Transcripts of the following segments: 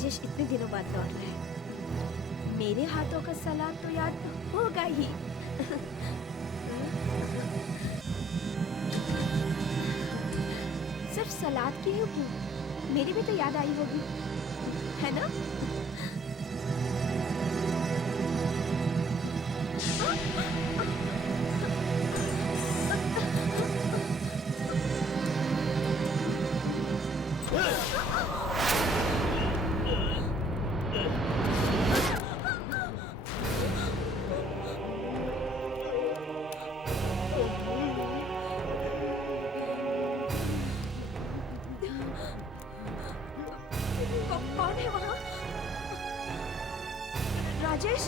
राजेश इतने दिनों बाद लौट रहे हैं, मेरे हाथों का सलाद तो याद होगा ही। सिर्फ सलाद की ही भूख, मेरी भी तो याद आई होगी, है ना? कौन है वहाँ? राजेश?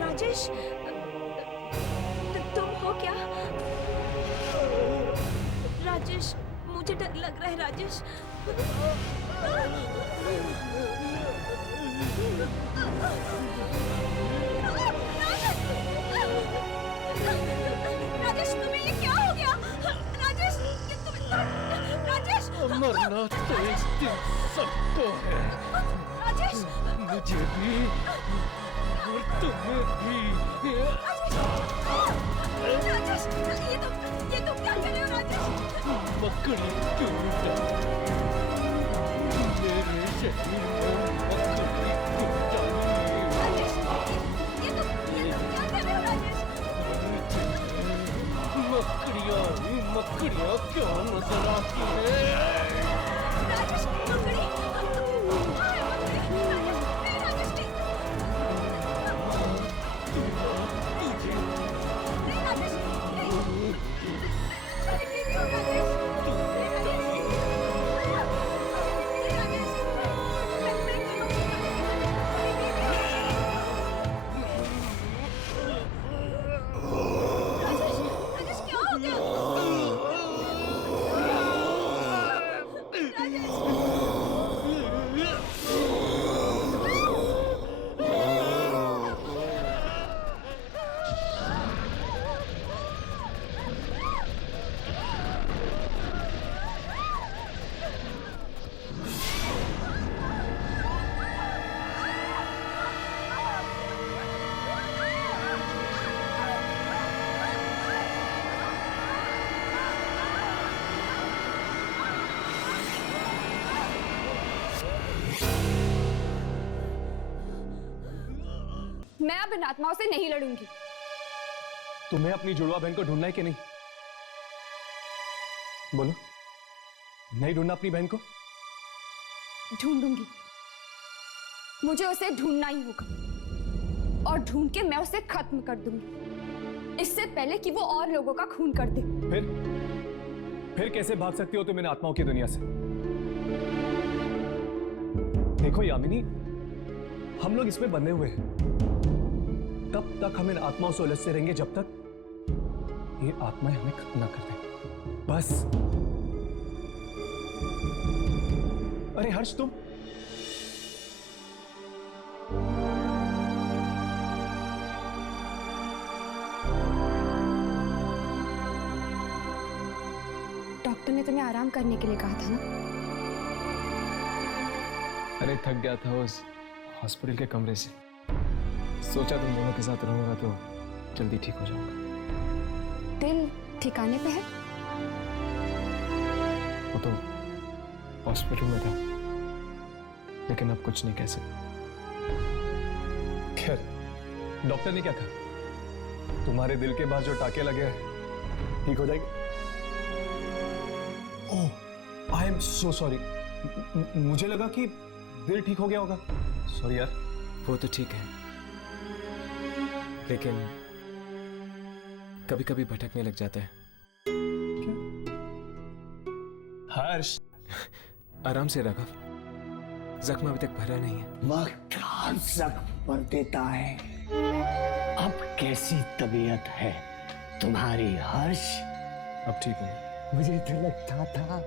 राजेश, तुम हो क्या? राजेश, मुझे डर लग रहा है राजेश। राजेश, तुम्हें ये क्या हो गया? राजेश, राजेश! मरना तो एक दिन सबको है, राजेश! मुझे भी और तुम्हें भी। राजेश, ये तुम क्या कर रहे हो राजेश? मकड़ी टूटा, मेरे शरीर में मकड़ी टूटा। राजेश, ये तुम क्या कर रहे हो राजेश? मकड़ियाँ क्यों नजर आती है? राजेश, मकड़ी! कहाँ है मकड़ी? राजेश, नहीं राजेश, नहीं! नहीं राजेश, नहीं! अरे नहीं हो राजेश! नहीं राजेश! नहीं राजेश! मैं क्यों? राजेश, राजेश क्या हो गया? मैं अब इन आत्माओं से नहीं लड़ूंगी। तुम्हें अपनी जुड़वा बहन को ढूंढना है कि नहीं? बोलो, नहीं ढूंढना अपनी बहन को? ढूंढूंगी, मुझे उसे ढूंढना ही होगा और ढूंढ के मैं उसे खत्म कर दूंगी, इससे पहले कि वो और लोगों का खून कर दे। फिर कैसे भाग सकती हो तुम इन आत्माओं की दुनिया से? देखो यामिनी, हम लोग इसमें बंधे हुए हैं, तब तक हम इन आत्माओं से उलझते रहेंगे जब तक ये आत्माएं हमें खत्म ना कर दें। बस। अरे हर्ष, तुम डॉक्टर ने तुम्हें आराम करने के लिए कहा था ना? अरे थक गया था उस हॉस्पिटल के कमरे से, सोचा तुम दोनों के साथ रहूंगा तो जल्दी ठीक हो जाऊंगा। दिल ठिकाने पे है? वो तो हॉस्पिटल में था, लेकिन अब कुछ नहीं कह सकते। खैर, डॉक्टर ने क्या कहा? तुम्हारे दिल के पास जो टाके लगे हैं ठीक हो जाएंगे। ओह, आई एम सो सॉरी। मुझे लगा कि दिल ठीक हो गया होगा। सॉरी यार। वो तो ठीक है, लेकिन कभी कभी भटकने लग जाता है। हर्ष, आराम से राघव, जख्म अभी तक भरा नहीं है। वक्त हर जख्म भर देता है। अब कैसी तबीयत है तुम्हारी हर्ष? अब ठीक है। मुझे तो लगता था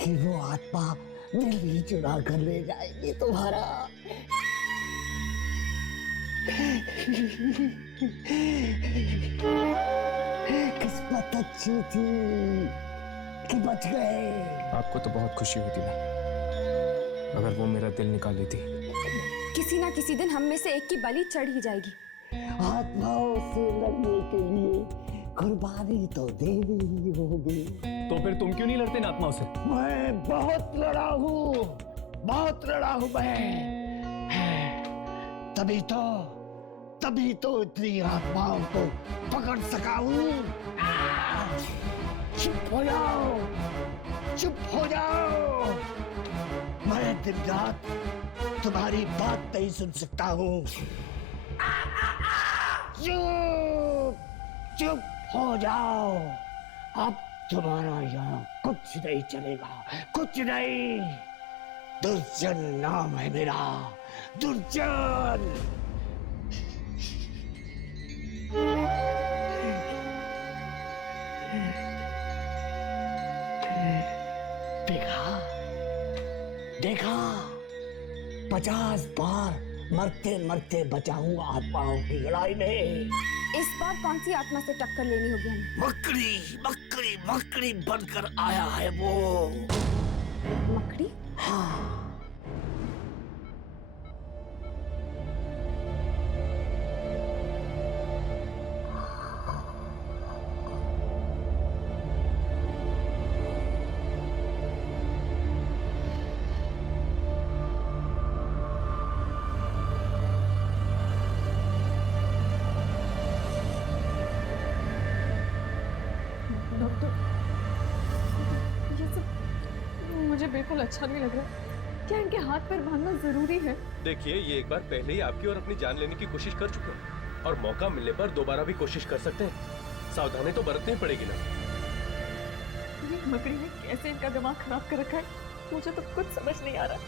कि वो आत्मा दिल ही चुरा कर ले जाएगी तुम्हारा। किस किस्मत अच्छी थी कि बच गए। आपको तो बहुत खुशी होती ना अगर वो मेरा दिल निकाल लेती। किसी ना किसी दिन हम में से एक की बलि चढ़ ही जाएगी। आत्माओं से लड़ने के लिए कुर्बानी तो देनी ही होगी। तो फिर तुम क्यों नहीं लड़ते इन आत्माओं से? मैं बहुत लड़ा हूँ मैं। तभी तो इतनी आत्माओं को पकड़ सका हूँ। चुप हो जाओ। मैं दिन रात तुम्हारी बात नहीं सुन सकता हूँ। चुप हो जाओ। अब तुम्हारा यहाँ कुछ नहीं चलेगा, कुछ नहीं। दुर्जन नाम है मेरा, दुर्जन। देखा 50 बार मरते मरते बचा हूँ आत्माओं की लड़ाई में। इस बार कौन सी आत्मा से टक्कर लेनी होगी हमें? मकड़ी बनकर आया है वो। मकड़ी? हाँ। मुझे बिल्कुल अच्छा नहीं लग रहा। क्या इनके हाथ पैर बांधना जरूरी है? देखिए, ये एक बार पहले ही आपकी और अपनी जान लेने की कोशिश कर चुके हैं और मौका मिलने पर दोबारा भी कोशिश कर सकते हैं। सावधानी तो बरतनी पड़ेगी ना। ये मकड़ी ने कैसे इनका दिमाग खराब कर रखा है, मुझे तो कुछ समझ नहीं आ रहा।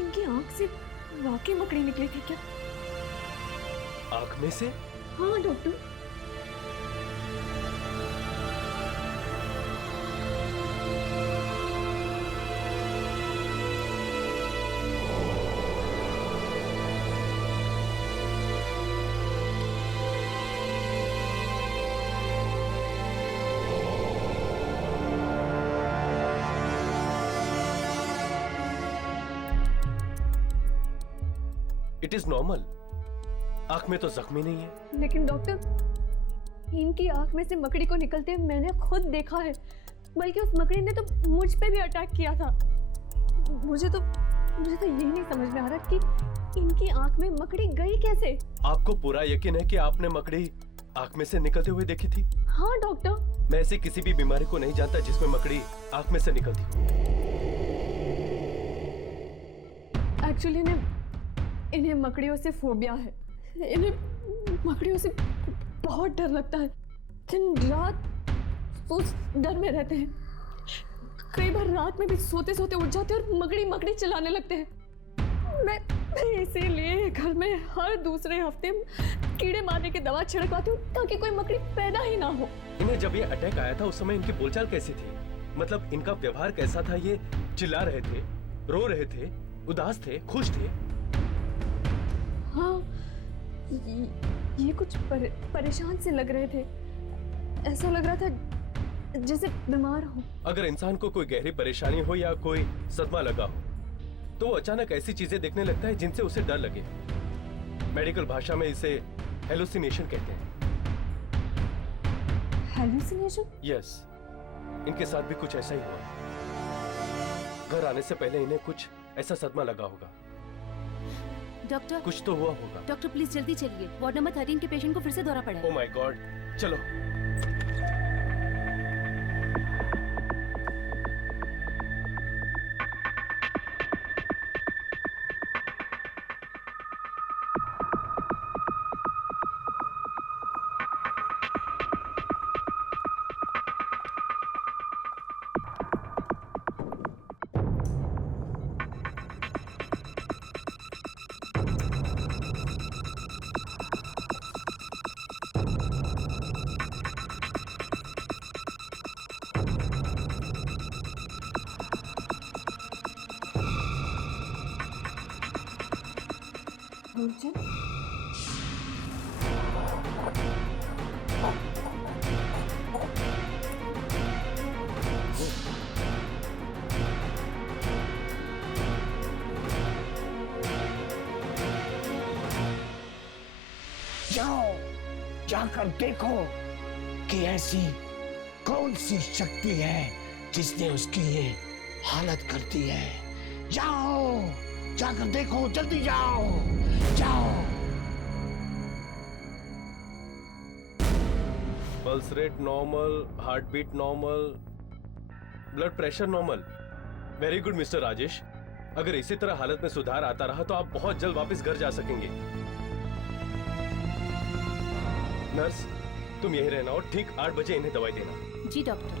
इनकी आंख से वाकई मकड़ी निकली थी क्या? आंख में से? हाँ डॉक्टर। It is normal. आंख में तो जख्मी नहीं है। लेकिन डॉक्टर, इनकी आंख में से मकड़ी को निकलते मैंने खुद देखा है, बल्कि उस मकड़ी ने तो मुझ पे भी अटैक किया था। मुझे तो यही नहीं समझ में आ रहा कि इनकी आंख में मकड़ी गई कैसे। आपको पूरा यकीन है कि आपने मकड़ी आंख में से निकलते हुए देखी थी? हाँ डॉक्टर। मैं ऐसी किसी भी बीमारी को नहीं जानता जिसमें मकड़ी आंख में से निकलती हो। एक्चुअली इन्हें मकड़ियों से फोबिया है। इन्हें मकड़ियों से बहुत डर लगता है। दिन रात उस डर में रहते हैं। कई बार रात में भी सोते सोते उठ जाते हैं और मकड़ी चिल्लाने लगते हैं। मैं इसीलिए घर में हर दूसरे हफ्ते कीड़े मारने की दवा छिड़कवाती हूँ ताकि कोई मकड़ी पैदा ही ना हो। इन्हें जब ये अटैक आया था उस समय इनकी बोलचाल कैसी थी? मतलब इनका व्यवहार कैसा था? ये चिल्ला रहे थे, रो रहे थे, उदास थे, खुश थे? हाँ, ये कुछ परेशान से लग रहे थे। ऐसा लग रहा था जैसे बीमार हो। अगर इंसान को कोई गहरी परेशानी हो या कोई सदमा लगा हो तो वो अचानक ऐसी चीजें देखने लगता है जिनसे उसे डर लगे। मेडिकल भाषा में इसे हेलुसिनेशन कहते हैं। हेलुसिनेशन? यस, इनके साथ भी कुछ ऐसा ही हुआ। घर आने से पहले इन्हें कुछ ऐसा सदमा लगा होगा। डॉक्टर, कुछ तो हुआ होगा। डॉक्टर प्लीज जल्दी चलिए। वार्ड नंबर 13 के पेशेंट को फिर से दौरा पड़ा है। ओह माय गॉड, चलो। दुर्जन? जाओ, जाकर देखो कि ऐसी कौन सी शक्ति है जिसने उसकी ये हालत कर दी है। जाओ, जाकर देखो, जल्दी जाओ, जाओ। Pulse rate normal, heart beat normal, blood pressure normal. Very good mister Rajesh. अगर इसी तरह हालत में सुधार आता रहा तो आप बहुत जल्द वापस घर जा सकेंगे। नर्स, तुम यहीं रहना और ठीक 8 बजे इन्हें दवाई देना। जी डॉक्टर।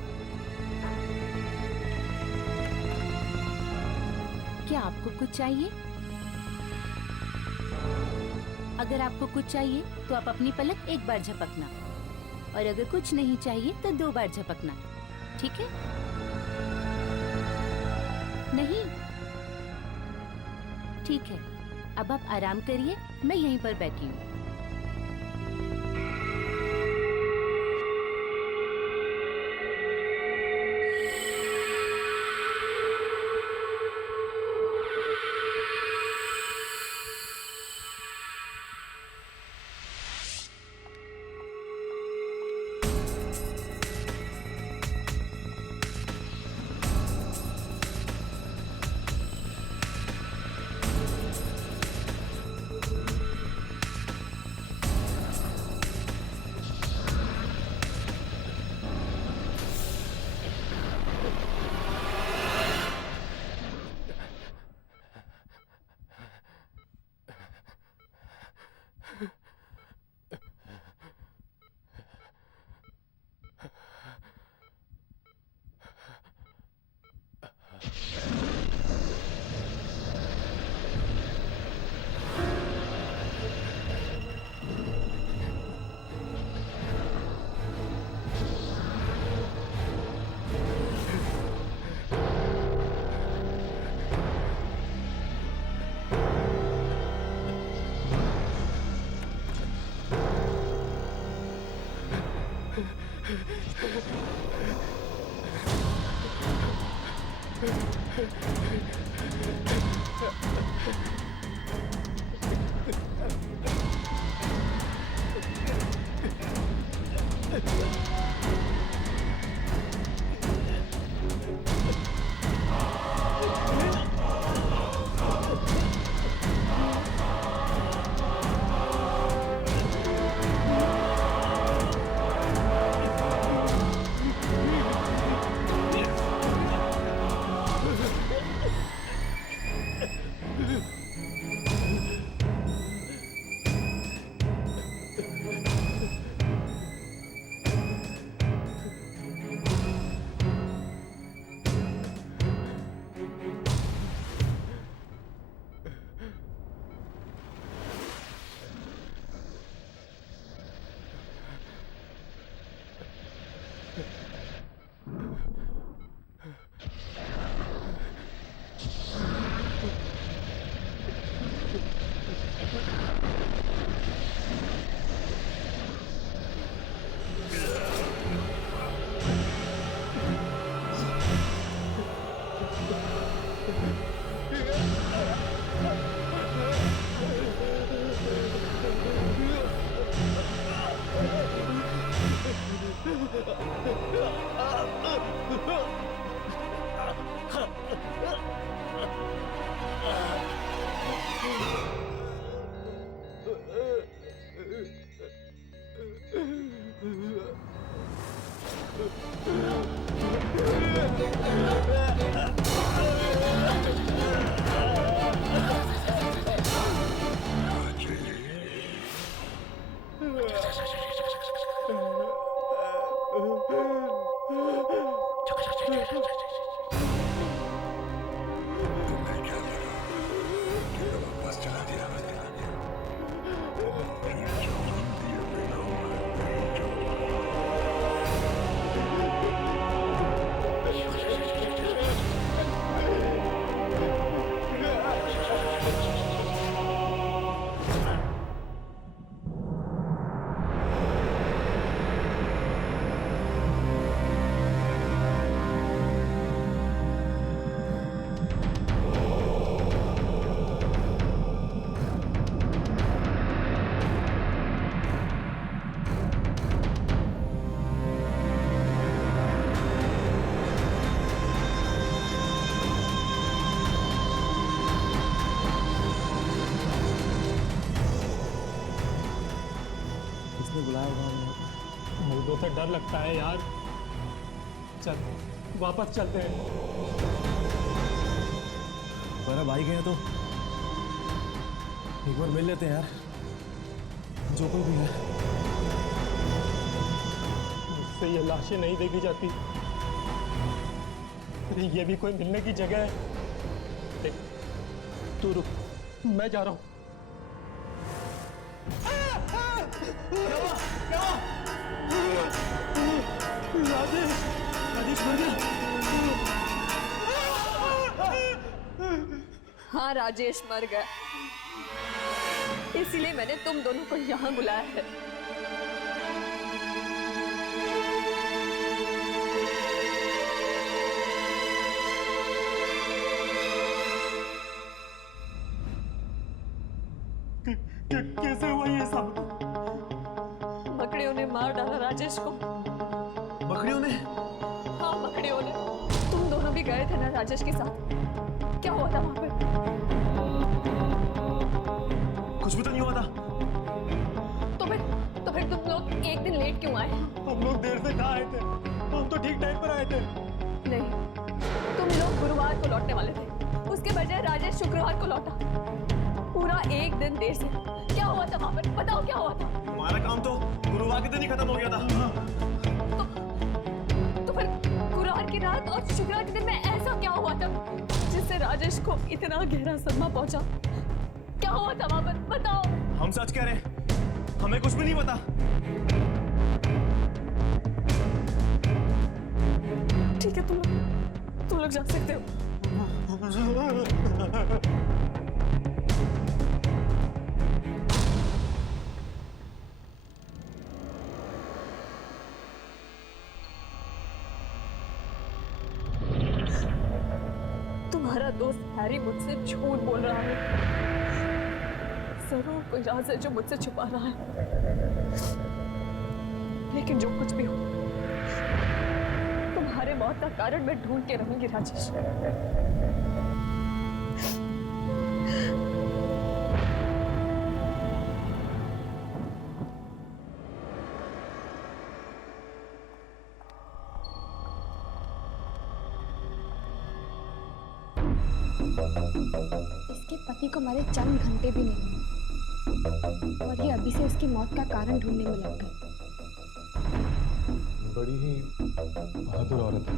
क्या आपको कुछ चाहिए? अगर आपको कुछ चाहिए तो आप अपनी पलक एक बार झपकना, और अगर कुछ नहीं चाहिए तो 2 बार झपकना, ठीक है? नहीं? ठीक है, अब आप आराम करिए, मैं यहीं पर बैठी हूँ। किसने बुलाया होगा हमें? मुझे तो डर लगता है यार। चल वापस चलते हैं। पर अब आई गए हैं तो एक बार मिल लेते हैं यार, जो कोई भी है। मुझसे ये लाशें नहीं देखी जाती। अरे ये भी कोई मिलने की जगह है? देख, तू रुक, मैं जा रहा हूं। राजेश, राजेश मर गया। हाँ, राजेश मर गया, इसीलिए मैंने तुम दोनों को यहाँ बुलाया है। कैसे हुआ ये सब? मकड़ियों ने मार डाला राजेश को। मकड़ियों ने? हाँ, मकड़ियों ने। तुम दोनों भी गए थे ना राजेश के साथ? क्या हुआ था वहां पे? कुछ भी तो नहीं हुआ था। तो फिर तुम लोग एक दिन लेट क्यों आए? हम लोग देर से कहाँ आए थे? हम तो ठीक टाइम पर आए थे। नहीं, तुम लोग गुरुवार को लौटने वाले थे, उसके बजाय राजेश शुक्रवार को लौटा, पूरा एक दिन देर से। क्या हुआ था वहां पर? बताओ क्या हुआ था? हमारा काम तो गुरुवार के दिन ही खत्म हो गया था। तो फिर गुरुवार की रात और शुक्रवार के दिन में ऐसा क्या हुआ था जिससे राजेश को इतना गहरा सदमा पहुंचा? क्या हुआ था वहां पर? बताओ। हम सच कह रहे हैं, हमें कुछ भी नहीं पता। ठीक है, तुम लोग जा सकते हो। तुम्हारा दोस्त हैरी मुझसे झूठ बोल रहा है। जरूर कोई राज है जो मुझसे छुपा रहा है। लेकिन जो कुछ भी हो, तुम्हारे मौत का कारण मैं ढूंढ के रहूंगी राजेश। इसके पति को मरे चंद घंटे भी नहीं हुए और ये अभी से उसकी मौत का कारण ढूंढने में लग गए। बड़ी ही बहादुर औरत है।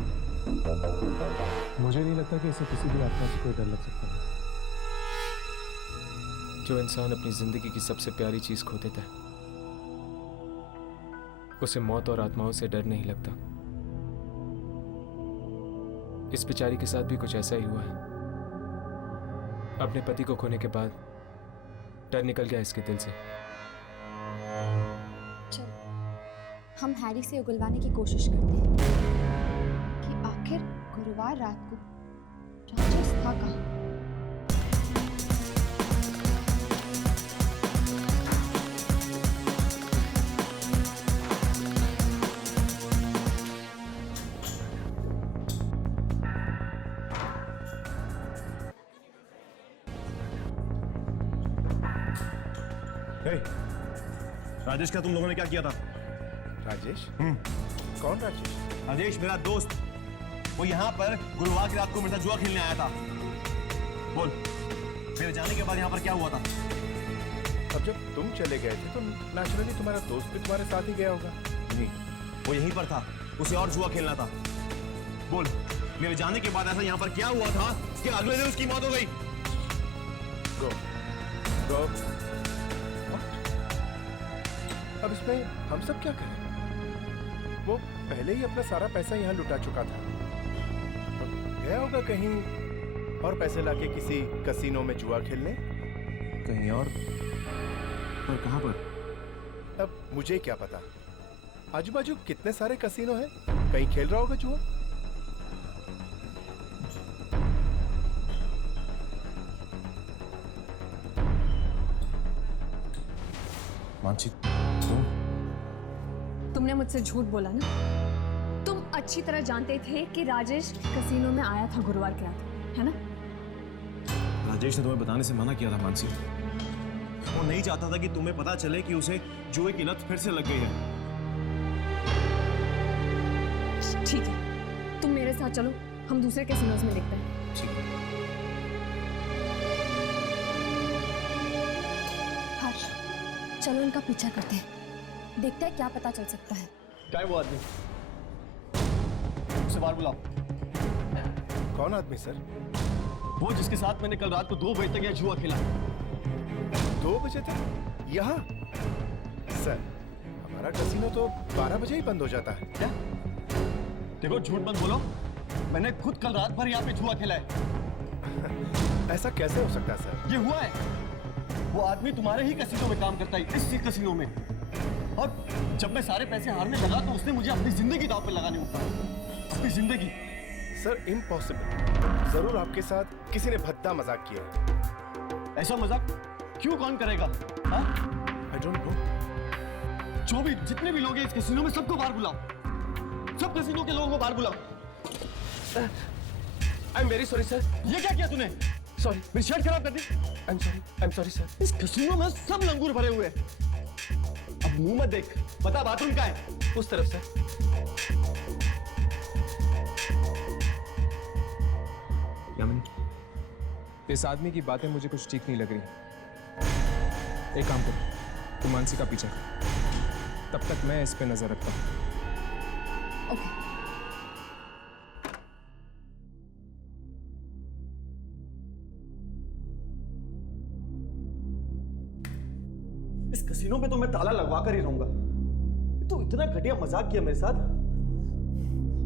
मुझे नहीं लगता कि इसे किसी भी आत्मा से कोई डर लग सकता है। जो इंसान अपनी जिंदगी की सबसे प्यारी चीज खो देता है, उसे मौत और आत्माओं से डर नहीं लगता। इस बेचारी के साथ भी कुछ ऐसा ही हुआ है। अपने पति को खोने के बाद डर निकल गया इसके दिल से। चलो, हम हैरी से उगलवाने की कोशिश करते हैं कि आखिर गुरुवार रात को राजेश था कहाँ। राजेश, क्या तुम लोगों ने क्या किया था? राजेश? कौन राजेश? राजेश मेरा दोस्त, वो यहाँ पर गुरुवार की रात को मेरे साथ जुआ खेलने आया था। बोल, मेरे जाने के बाद यहाँ पर क्या हुआ था? अब जब तुम चले गए थे तो नेचुरली तुम्हारा दोस्त भी तुम्हारे साथ ही गया होगा। नहीं, वो यहीं पर था, उसे और जुआ खेलना था। बोल, मेरे जाने के बाद ऐसा यहाँ पर क्या हुआ था कि अगले दिन उसकी मौत हो गई? गो गो। अब इसमें हम सब क्या करें? वो पहले ही अपना सारा पैसा यहाँ लुटा चुका था। गया होगा कहीं और पैसे लाके किसी कसीनो में जुआ खेलने। कहीं और? पर कहाँ पर? अब मुझे क्या पता, आजू बाजू कितने सारे कसीनो हैं, कहीं खेल रहा होगा जुआ। मानसी, तुमने मुझसे झूठ बोला ना। तुम अच्छी तरह जानते थे कि राजेश कसीनो में आया था गुरुवार की रात, है ना? राजेश ने तुम्हें बताने से मना किया था मानसी। वो नहीं चाहता था कि तुम्हें पता चले कि उसे जुए की लत फिर से लग गई है। ठीक है, तुम मेरे साथ चलो, हम दूसरे कैसीनोज में देखते हैं। ठीक है। हर्ष, चलो इनका पीछा करते हैं, देखते हैं क्या पता चल सकता है। क्या है वो आदमी? उसे बाहर बुलाओ। कौन आदमी सर? वो जिसके साथ मैंने कल रात को 2 बजे तक यह जुआ खेला। 2 बजे तक यहाँ? सर, हमारा कैसीनो तो 12 बजे ही बंद हो जाता है। क्या? देखो, झूठ मत बोलो, मैंने खुद कल रात भर यहाँ पे जुआ खेला है। ऐसा कैसे हो सकता है सर? ये हुआ है। वो आदमी तुम्हारे ही कैसीनो में काम करता है, इसी कैसीनो में। और जब मैं सारे पैसे हारने लगा तो उसने मुझे अपनी जिंदगी दांव पे लगाने को कहा। अपनी जिंदगी। Sir, impossible. जरूर आपके साथ किसी ने भद्दा मजाक किया है। ऐसा मजाक क्यों कौन करेगा? हाँ? I don't know। जो भी जितने भी लोग हैं इस कैसीनो में, सबको बाहर बुलाओ। सब कैसीनो के लोगों को बाहर बुलाओ। I am very sorry sir. ये क्या किया तूने? सॉरी, मेरी शर्ट खराब कर दी। I am sorry sir. इस कैसीनो में सब लंगूर भरे हुए हैं। अब मुंह मत देख, बता बाथरूम कहाँ है? उस तरफ सर। यामिनी, इस आदमी की बातें मुझे कुछ ठीक नहीं लग रही। एक काम करो, तुम मानसी का पीछा करो, तब तक मैं इस पे नजर रखता हूँ। ओके। इस कैसीनो में तो मैं ताला लगवा कर ही रहूंगा। तो इतना घटिया मजाक किया मेरे साथ,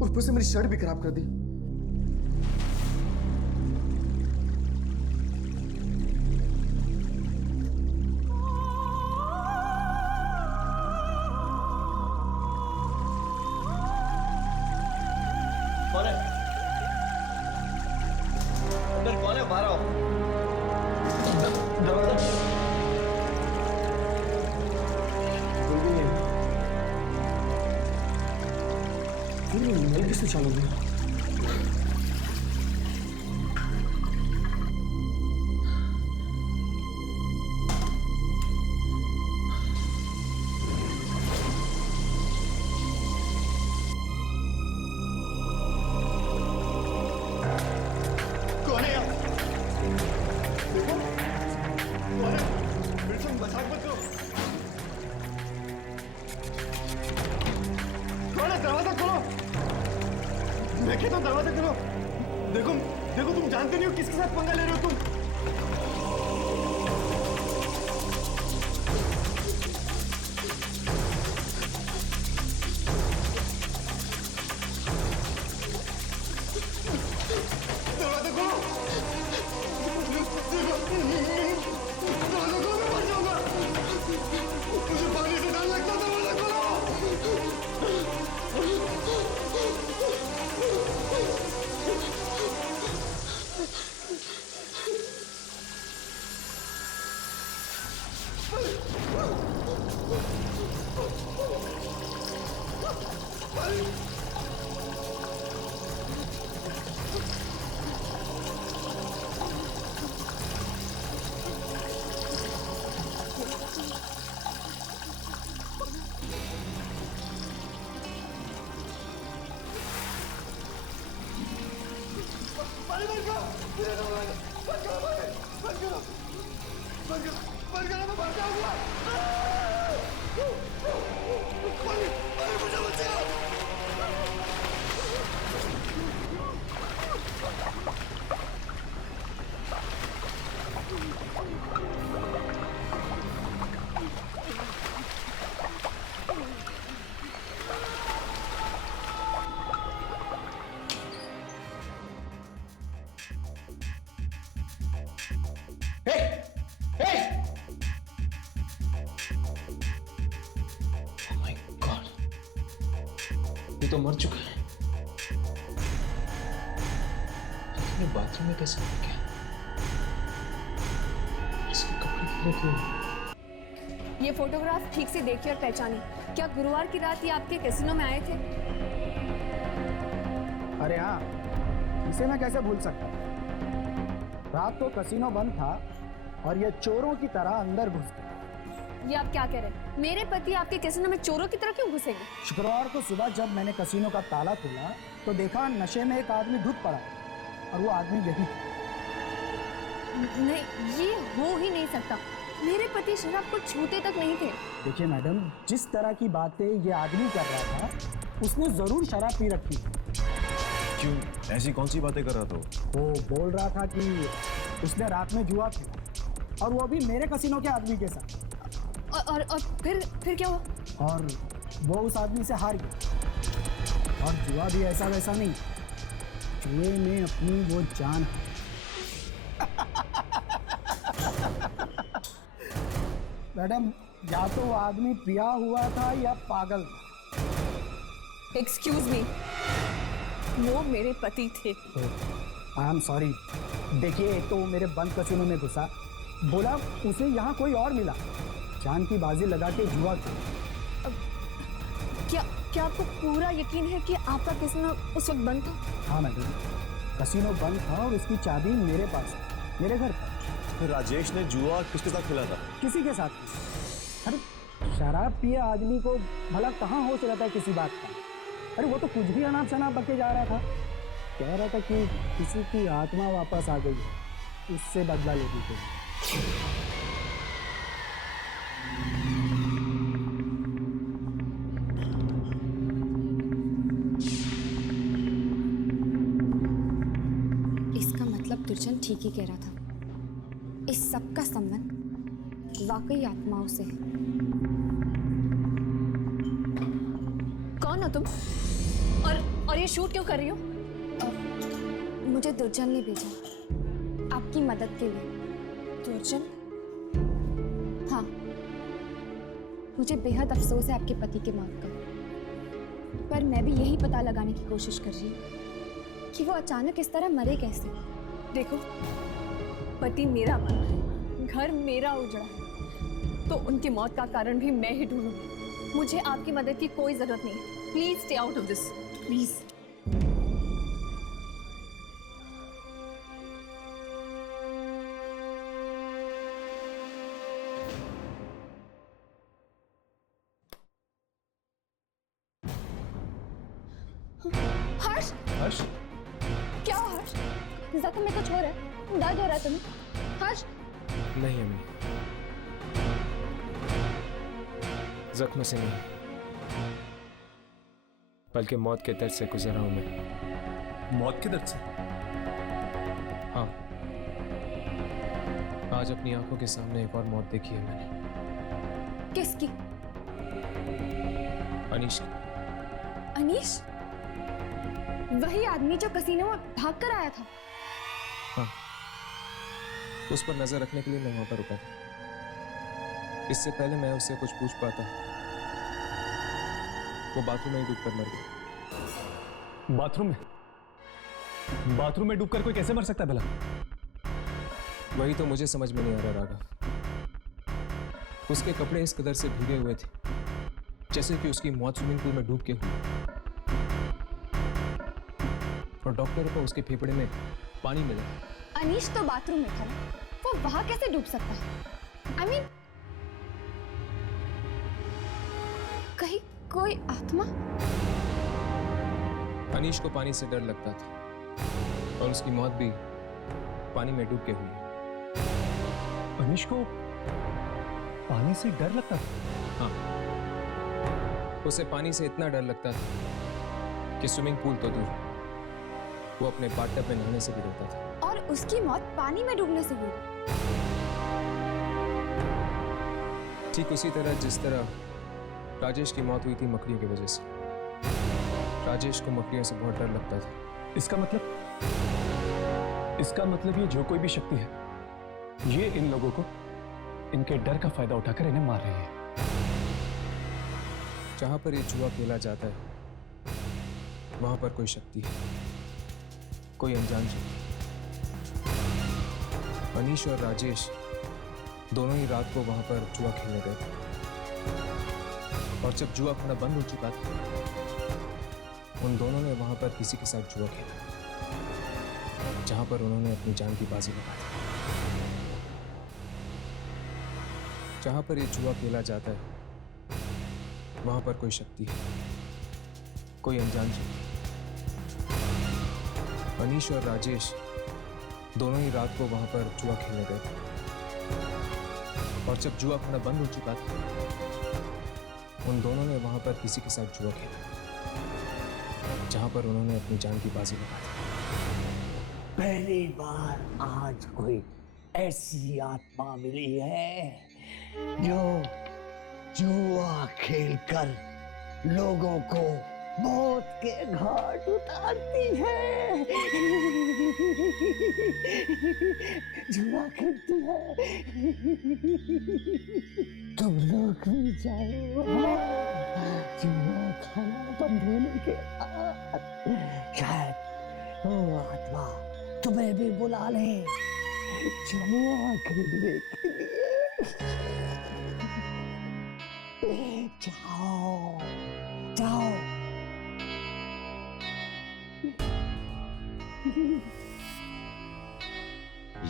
और ऊपर से मेरी शर्ट भी खराब कर दी। कौन है? अंदर कौन है? बाहर आओ। दरवाजा मैं किससे चालू गया? कौन है यार? देखो, कौन है? बिल्कुल मजाक मत करो। कौन है? दरवाजा खोलो। देखे तो दरवाजा खोलो। देखो देखो, तुम जानते नहीं हो किसके साथ पंगा ले रहे हो तुम। दरवाजा खोलो। दरवाजा खोलो, मैं मर जाऊंगा। मुझे पानी से डर लगता है। दरवाजा खोलो। ये तो मर चुका है। लेकिन ये बाथरूम में कैसे आ गया? इसके कपड़े गीले क्यों? ये फोटोग्राफ ठीक से देखिए और पहचानिए। क्या गुरुवार की रात ये आपके कैसीनो में आए थे? अरे हाँ, इसे मैं कैसे भूल सकता। रात को कैसीनो बंद था और ये चोरों की तरह अंदर घुस गए। ये आप क्या कह रहे हैं? मेरे पति आपके कैसीनो में चोरों की तरह क्यों घुसेंगे? शुक्रवार को सुबह जब मैंने कैसीनो का ताला खोला तो देखा नशे में एक आदमी धुत पड़ा और वो आदमी यही था। नहीं, ये हो ही नहीं सकता। मेरे पति शराब को छूते तक नहीं थे। देखिए मैडम, जिस तरह की बातें ये आदमी कर रहा था उसने जरूर शराब पी रखी थी। क्यों, ऐसी कौन सी बातें कर रहा था? वो बोल रहा था कि उसने रात में जुआ खेला और वो भी मेरे कैसीनो के आदमी के साथ। और फिर क्या हुआ? और वो उस आदमी से हार गया। और जुआ भी ऐसा वैसा नहीं, जुए में अपनी वो जान। मैडम, या तो वो आदमी पिया हुआ था या पागल था। एक्सक्यूज मी, वो मेरे पति थे। आई एम सॉरी। देखिए, एक तो वो मेरे बंद कैसीनो में घुसा, बोला उसे यहाँ कोई और मिला, जान की बाजी लगा के जुआ खेला। क्या आपको पूरा यकीन है कि आपका कैसीनो उस वक्त बंद था? हाँ मैडम, कैसीनो बंद था और उसकी चाबी मेरे पास है, मेरे घर पर। फिर राजेश ने जुआ किसके साथ खेला था? किसी के साथ। अरे शराब पिए आदमी को भला कहाँ होश रहता है किसी बात का। अरे वो तो कुछ भी अनाप शनाप बके जा रहा था, कह रहा था कि किसी की आत्मा वापस आ गई है, उससे बदला लेगी कोई। इसका मतलब दुर्जन ठीक ही कह रहा था। इस सब का संबंध वाकई आत्माओं से है। कौन हो तुम? और ये शूट क्यों कर रही हो? मुझे दुर्जन ने भेजा आपकी मदद के लिए। दुर्जन? हाँ, मुझे बेहद अफसोस है आपके पति के मौत का, पर मैं भी यही पता लगाने की कोशिश कर रही हूँ कि वो अचानक इस तरह मरे कैसे। देखो, पति मेरा मरा है, घर मेरा उजड़ा है, तो उनकी मौत का कारण भी मैं ही ढूंढूंगी। मुझे आपकी मदद की कोई जरूरत नहीं है। Please stay out of this, please. Harsh, Harsh, क्या हुआ हर्ष? जख्म में कुछ हो रहा है? दर्द हो रहा है तुम्हें? हर्ष? नहीं अम्मी, जख्म से नहीं, बल्कि मौत के दर्द से गुजरा हूं मैं। मौत के दर्द से? हाँ, आज अपनी आंखों के सामने एक और मौत देखी है मैंने। किसकी? अनीश की। अनीश? वही आदमी जो कैसीनो में भागकर आया था? हाँ, उस पर नजर रखने के लिए मैं वहां पर रुका था। इससे पहले मैं उससे कुछ पूछ पाता, वो बाथरूम में ही डूबकर मर गई। बाथरूम में? बाथरूम में डूबकर कोई कैसे मर सकता है भला? वही तो मुझे समझ में नहीं आ रहा राघव। उसके कपड़े इस कदर से भीगे हुए थे जैसे कि उसकी मौत स्विमिंग पूल में डूब के हुई, और डॉक्टर को उसके फेफड़े में पानी मिला। अनीश तो बाथरूम में था, वो वहां कैसे डूब सकता है? I mean, कहीं कोई आत्मा? अनीश को पानी से डर लगता था और उसकी मौत भी पानी में डूब के हुई। अनीश को पानी से डर लगता था? हाँ, उसे पानी से इतना डर लगता था कि स्विमिंग पूल तो दूर, वो अपने बाथटब में नहाने से भी डरता था। और उसकी मौत पानी में डूबने से हुई? ठीक उसी तरह जिस तरह राजेश की मौत हुई थी मकड़ियों की वजह से। राजेश को मकड़ियों से बहुत डर लगता था। इसका मतलब ये जो कोई भी शक्ति है, ये इन लोगों को इनके डर का फायदा उठाकर इन्हें मार रही है। जहां पर ये जुआ खेला जाता है वहां पर कोई शक्ति है, कोई अनजान शक्ति। अनीश और राजेश दोनों ही रात को वहां पर जुआ खेलने गए थे, और जब जुआ खाना बंद हो चुका था उन दोनों ने वहां पर किसी के साथ जुआ खेला जहां पर उन्होंने अपनी जान की बाजी लगा दी। जहां पर ये जुआ खेला जाता है वहां पर कोई शक्ति है, कोई अनजान शक्ति। अनीश और राजेश दोनों ही रात को वहां पर जुआ खेलने गए थे और जब जुआ खाना बंद हो चुका था उन दोनों ने वहां पर किसी के साथ जुआ खेला जहां पर उन्होंने अपनी जान की बाजी लगा दी। पहली बार आज कोई ऐसी आत्मा मिली है जो जुआ खेलकर लोगों को मौत के घाट उतारती है। जुआ खेलती है। तुम लोग भी जाओ जुआ खाना बंद होने के बाद शायद वो आत्मा तुम्हें भी बुला ले जुआ खेलने के लिए। जाओ जाओ।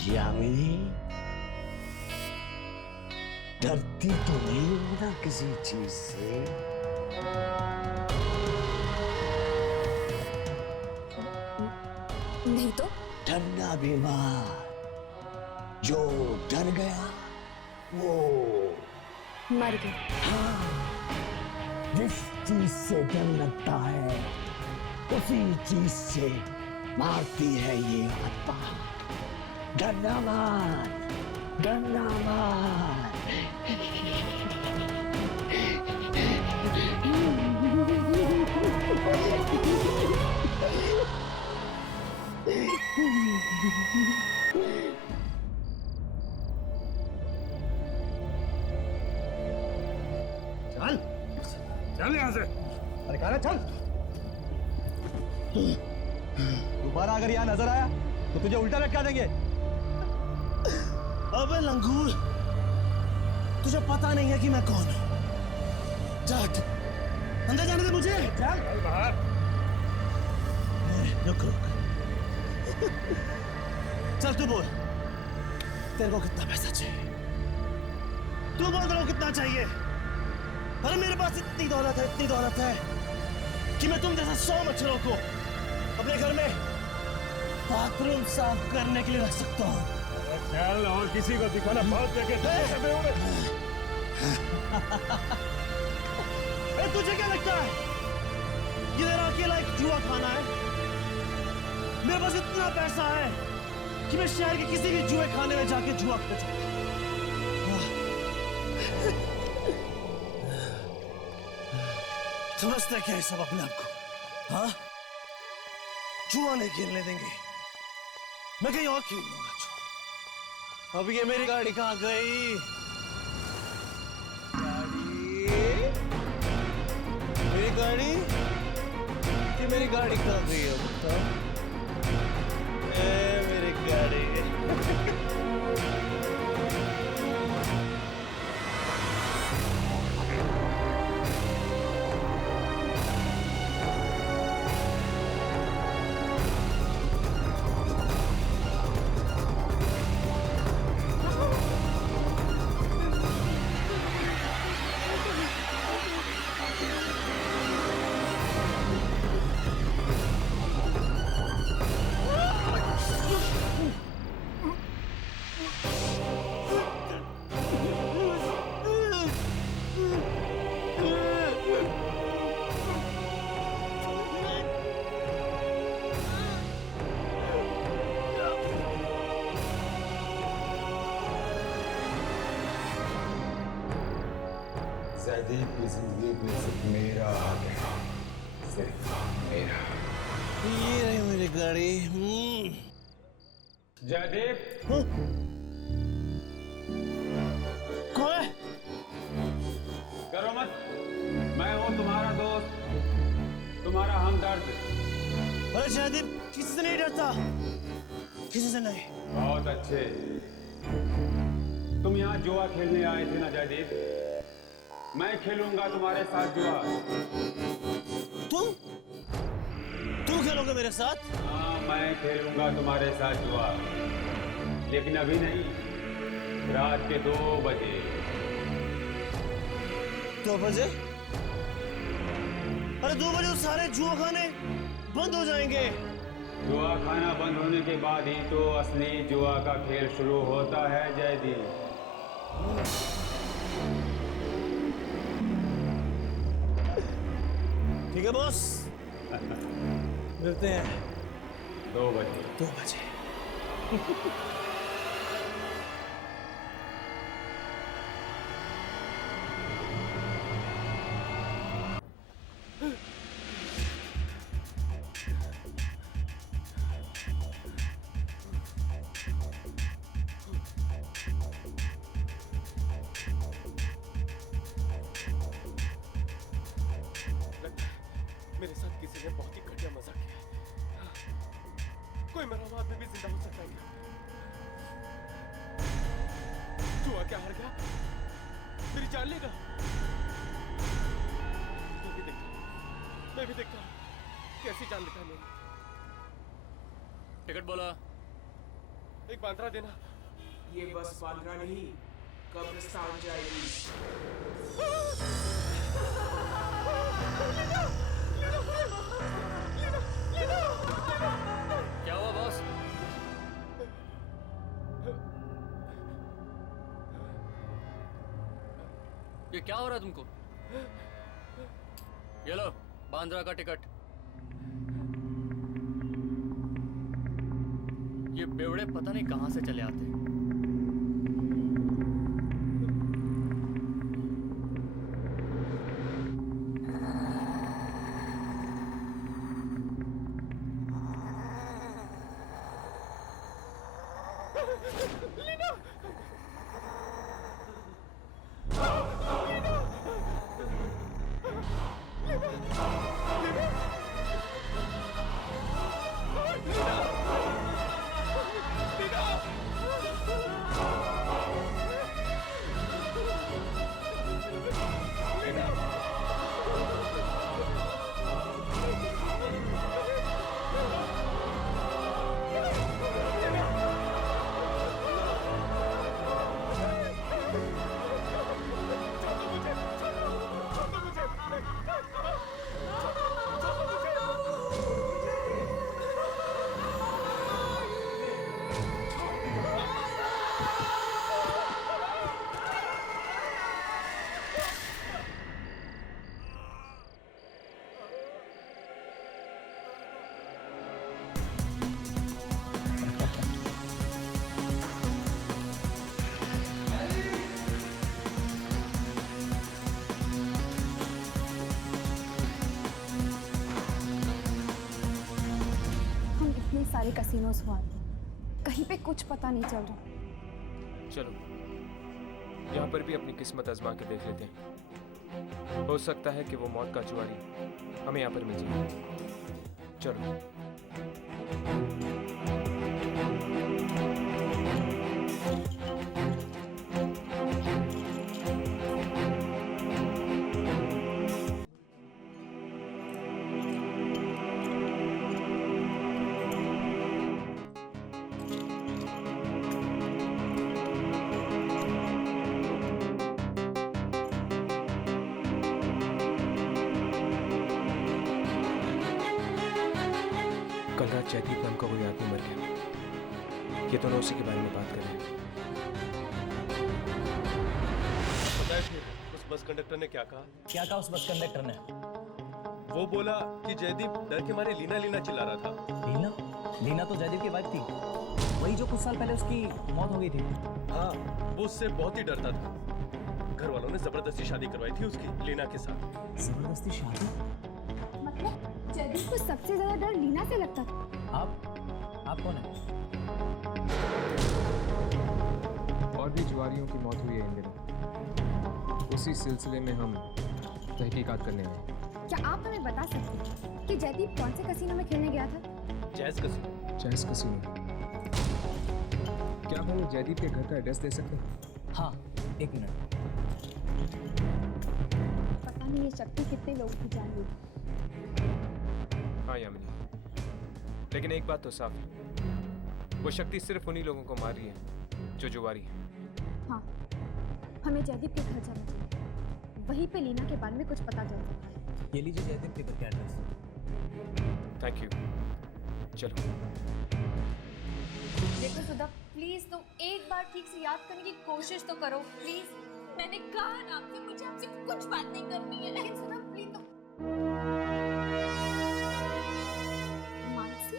यामिनी, डरती तो नहीं हो ना किसी चीज से? नहीं तो डरना बीमार, जो डर गया वो मर गया। हाँ, जिस चीज से डर लगता है उसी चीज से मारती है ये आत्मा। डरना मत, डरना मत। चल चल यहाँ से। अरे कहा चल। दोबारा अगर यहाँ नजर आया तो तुझे उल्टा लटका देंगे। अबे लंगूर, तुझे पता नहीं है कि मैं कौन हूँ। जा अंदर जाने दे मुझे। चल बाहर। रुक रुक। चल तू बोल, तेरे को कितना पैसा चाहिए? तू बोल तेरे को कितना चाहिए? अरे मेरे पास इतनी दौलत है कि मैं तुम जैसा 100 मच्छरों को अपने घर में बाथरूम साफ करने के लिए रख सकता हूँ। ख्याल और किसी को दिखाना बहुत देखे। तुझे क्या लगता है ये मेरा अकेला एक जुआ खाना है? मेरे पास इतना पैसा है कि मैं शहर के किसी भी जुए खाने में जाके जुआ खेल सकता हूँ। समझते क्या है सब अपने आप को? हाँ, जुआ नहीं खेलने देंगे, मैं कहीं और खेल लूंगा जुआ। अब ये मेरी गाड़ी कहाँ गई? मेरी गाड़ी कि मेरी गाड़ी कहाँ गई है? बताओ। मेरी गाड़ी जयदीप की जिंदगी में सिर्फ मेरा हक है, सिर्फ मेरा। ये रही मेरी गाड़ी। जयदीप, कौन है? करो मत, मैं हूँ तुम्हारा दोस्त, तुम्हारा हमदर्द। अरे जयदीप, किसी से नहीं डरता, किसी से नहीं। बहुत अच्छे। तुम यहाँ जुआ खेलने आए थे ना जयदीप? मैं खेलूंगा तुम्हारे साथ जुआ। तुम खेलोगे मेरे साथ? हाँ, मैं खेलूंगा तुम्हारे साथ जुआ, लेकिन अभी नहीं, रात के 2 बजे। 2 बजे? अरे 2 बजे तो सारे जुआ खाने बंद हो जाएंगे। जुआ खाना बंद होने के बाद ही तो असली जुआ का खेल शुरू होता है जयदीप। ठीक है बॉस, मिलते हैं 2 बजे। 2 बजे। मेरे साथ किसी ने बहुत ही घटिया मजाक किया है। कोई मेरा आदमी भी जिंदा हो सकता है क्या? जुआ क्या हार गया? मेरी जान लेगा? मैं भी देखता हूँ कैसी जान लेता है मेरी। टिकट बोला। एक बांद्रा देना। ये बस बांद्रा नहीं, कब्रिस्तान जाएगी। क्या हुआ बॉस? ये क्या हो रहा है तुमको? ये लो बांद्रा का टिकट। ये बेवड़े पता नहीं कहां से चले आते हैं। सारे कसिनोस हुआ कहीं पे कुछ पता नहीं चल रहा। चलो यहाँ पर भी अपनी किस्मत आजमा के देख लेते हैं। हो सकता है कि वो मौत का जुआरी हमें यहाँ पर मिल जाए। चलो। कल रात जयदीप नाम का कोई आदमी मर गया। ये दोनों उसी के बारे में बात कर रहे हैं। पता है फिर उस बस कंडक्टर ने क्या कहा? क्या कहा उस बस कंडक्टर ने? वो बोला कि जयदीप डर के मारे लीना लीना चिल्ला रहा था। लीना? लीना तो जयदीप की वाइफ थी, वही जो कुछ साल पहले उसकी मौत हो गई थी। हाँ, वो उससे बहुत ही डरता था। घर वालों ने जबरदस्ती शादी करवाई थी उसकी लीना के साथ। जबरदस्ती शादी? मतलब जयदीप को सबसे ज्यादा डर लीना से लगता था। आप कौन है? और भी जुआरियों की मौत हुई है इन दिनों। उसी सिलसिले में हम तहकीकात करने आए। क्या आप हमें बता सकते हैं कि जयदीप कौन से कसिनो में खेलने गया था? Jazz casino. Jazz casino. क्या हमें जयदीप के घर का एड्रेस दे सकते हैं? हाँ, 1 मिनट। पता नहीं ये शक्ति कितने लोगों की जान ली। हाँ यामिनी, लेकिन एक बात तो साफ है, वो शक्ति सिर्फ उन्हीं लोगों को मार रही है जो जुआरी है। हाँ, हमें जयदीप के घर जाना चाहिए। वहीं पे लीना के बारे में कुछ पता चल सकता है। ये लीजिए जयदीप के घर का एड्रेस। Thank you. चलो। देखो सुधा, प्लीज तुम एक बार ठीक से याद करने की कोशिश तो करो प्लीज। मैंने कहा ना आपसे, मुझे आपसे कुछ बात नहीं करनी है। सुधा प्लीज तुम। मानसी,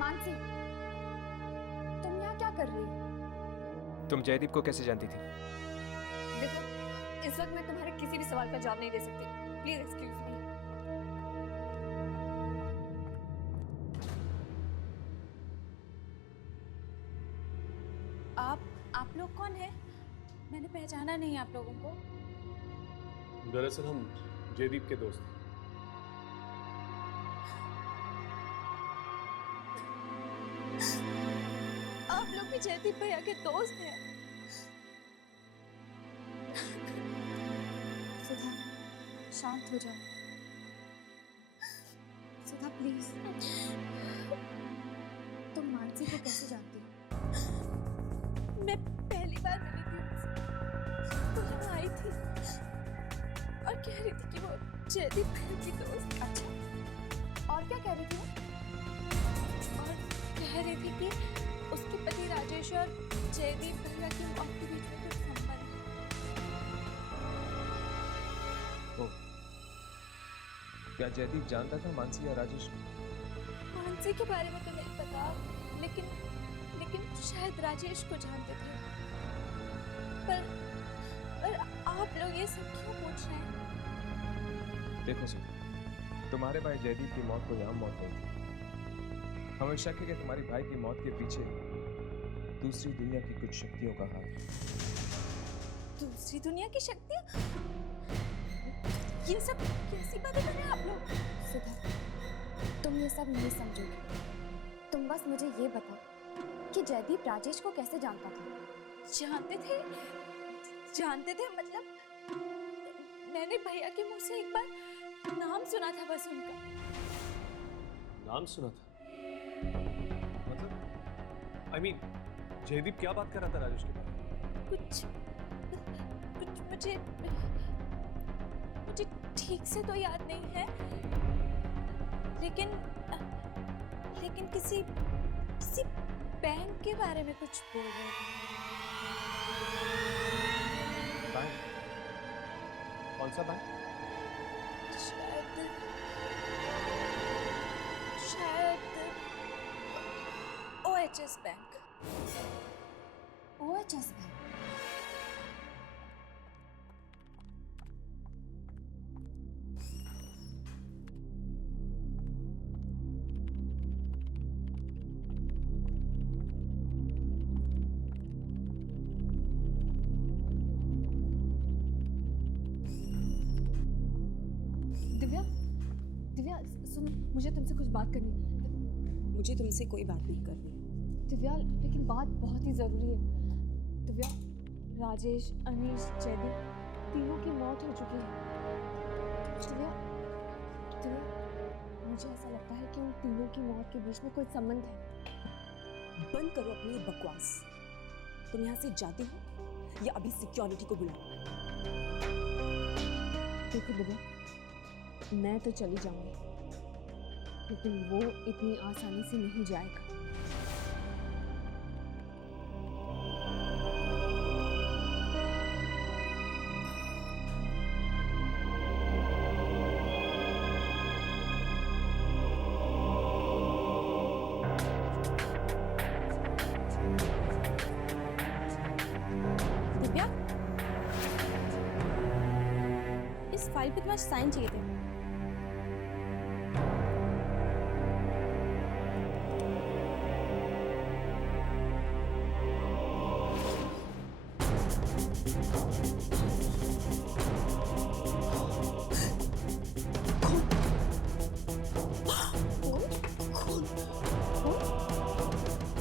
मानसी, तुम यहाँ क्या कर रही हो? तुम जयदीप को कैसे जानती थी? देखो, इस वक्त मैं तुम्हारे किसी भी सवाल का जवाब नहीं दे सकती। Please excuse me. आप लोग कौन हैं? मैंने पहचाना नहीं आप लोगों को। दरअसल हम जयदीप के दोस्त हैं। आप लोग भी जयदीप भैया के दोस्त हैं? सुधा, शांत हो जाओ। सुधा प्लीज। तुम मानसी को कैसे जानती हो? मैं पहली बार मिली थी उनसे, तो यहाँ आई थी और कह रही थी कि वो जयदीप भैया की दोस्त। अच्छा, और क्या कह रही थी वो? और कह रही थी कि उसके पति राजेश और जयदीप भैया की मौत के बीच में कुछ संबंध है। क्या जयदीप जानता था मानसी या राजेश को? मानसी के बारे में तो नहीं पता, लेकिन शायद राजेश को जानते थे। पर आप लोग ये सब क्यों पूछ रहे हैं? देखो सुधा, तुम्हारे भाई जयदीप की मौत कोई आम मौत नहीं थी। हमें शक है कि तुम्हारे भाई की मौत के पीछे दूसरी दुनिया की कुछ शक्तियों का हाथ है। दूसरी दुनिया की शक्तियाँ? ये सब कैसी बातें कर रहे हैं आप लोग? सुधा, तुम ये सब नहीं समझोगे। तुम बस मुझे ये बताओ कि जयदीप राजेश को कैसे जानता था? जानते थे मतलब मैंने भैया के मुंह से एक बार नाम सुना था, बस उनका नाम सुना था? मतलब I mean, जयदीप क्या बात कर रहा था राजेश के बारे में? कुछ मुझे ठीक से तो याद नहीं है, लेकिन किसी बैंक के बारे में कुछ बोल रहे थे। बैंक? कौन सा बैंक? शायद OHS bank. OHS bank? Divya सुन, मुझे तुमसे कुछ बात करनी है। मुझे तुमसे कोई बात नहीं करनी। दिव्या, लेकिन बात बहुत ही ज़रूरी है। दिव्या, राजेश, अनीश, जयदीप तीनों की मौत हो चुकी है। दिव्या, मुझे ऐसा लगता है कि उन तीनों की मौत के बीच में कोई संबंध है। बंद करो अपनी ये बकवास। तुम यहाँ से जाती हो या अभी सिक्योरिटी को बुलाओ? देखो दिव्या, मैं तो चली जाऊंगी, लेकिन वो इतनी आसानी से नहीं जाएगा। दिव्या, इस फाइल पे तुम्हारे साइन चाहिए थे।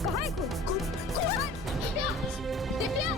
कहाँ है खून? Divya! Divya!